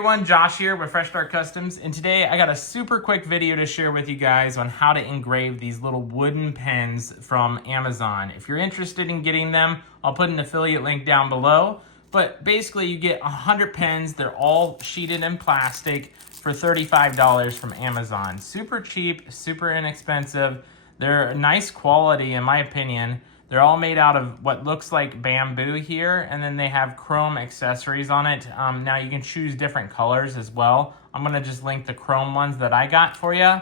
everyone, Josh here with Fresh Start Customs, and today I got a super quick video to share with you guys on how to engrave these little wooden pens from Amazon. If you're interested in getting them, I'll put an affiliate link down below. But basically you get 100 pens, they're all sheeted in plastic for $35 from Amazon. Super cheap, super inexpensive. They're nice quality in my opinion. They're all made out of what looks like bamboo here, and then they have chrome accessories on it. Now you can choose different colors as well. I'm gonna just link the chrome ones that I got for you.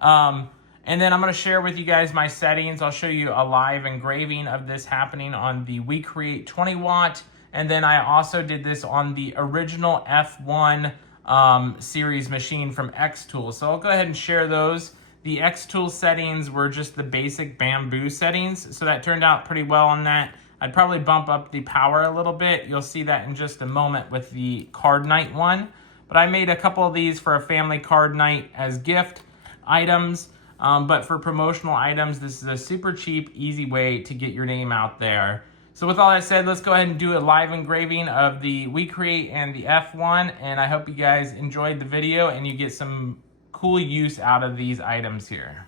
And then I'm gonna share with you guys my settings. I'll show you a live engraving of this happening on the WeCreat 20 watt. And then I also did this on the original F1 series machine from xTool. So I'll go ahead and share those. The xTool settings were just the basic bamboo settings, so that turned out pretty well on that. I'd probably bump up the power a little bit. You'll see that in just a moment with the card night one. But I made a couple of these for a family card night as gift items. But for promotional items, this is a super cheap, easy way to get your name out there. So with all that said, let's go ahead and do a live engraving of the WeCreat and the F1. And I hope you guys enjoyed the video and you get some cool use out of these items here.